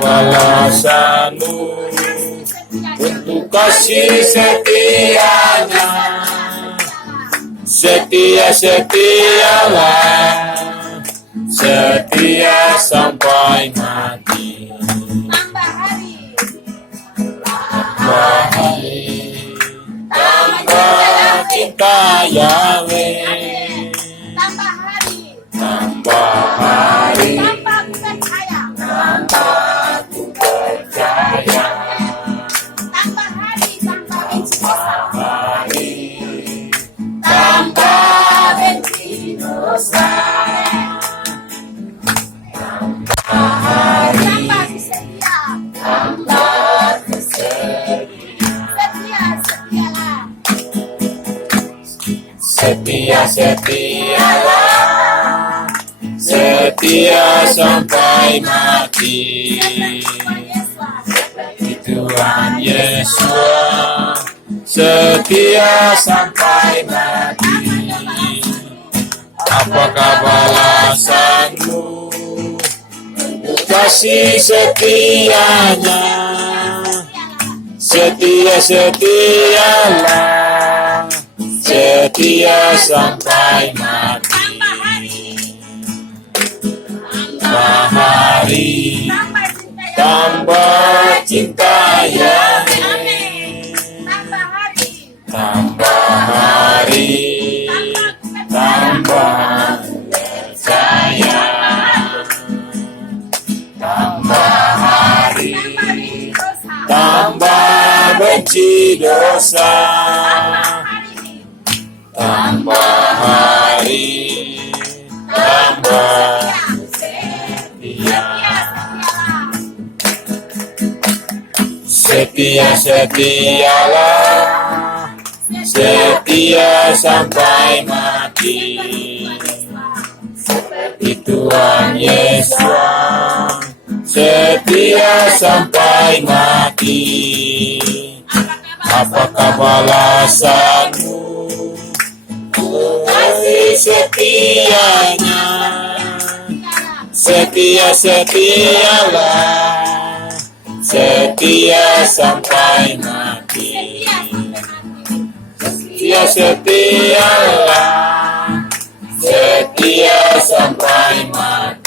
balasanmu untuk kasih setianya. Setia-setialah, setia sampai mati. Tambah hari, tambah cinta Yahweh. Tambah hari, tambah ku percaya. Tambah hari, tambah benci dosa. Tambah hari, tambah kesetiaan. Setia-setialah, setia sampai mati. Tuhan Yesus setia sampai mati. Apakah balasanmu kasih setianya? Setia-setialah, setia sampai mati. Tambah hari, tambah cinta Yahweh. Tambah hari, tambah percaya. Tambah hari, tambah benci dosa. Tambah hari, tambah setia. Setia-setialah, setia sampai mati. Seperti Tuhan Yesus setia sampai mati. Apakah balasanmu kasih setianya? Setia-setialah, setia sampai mati. Setia-setialah, setia sampai mati.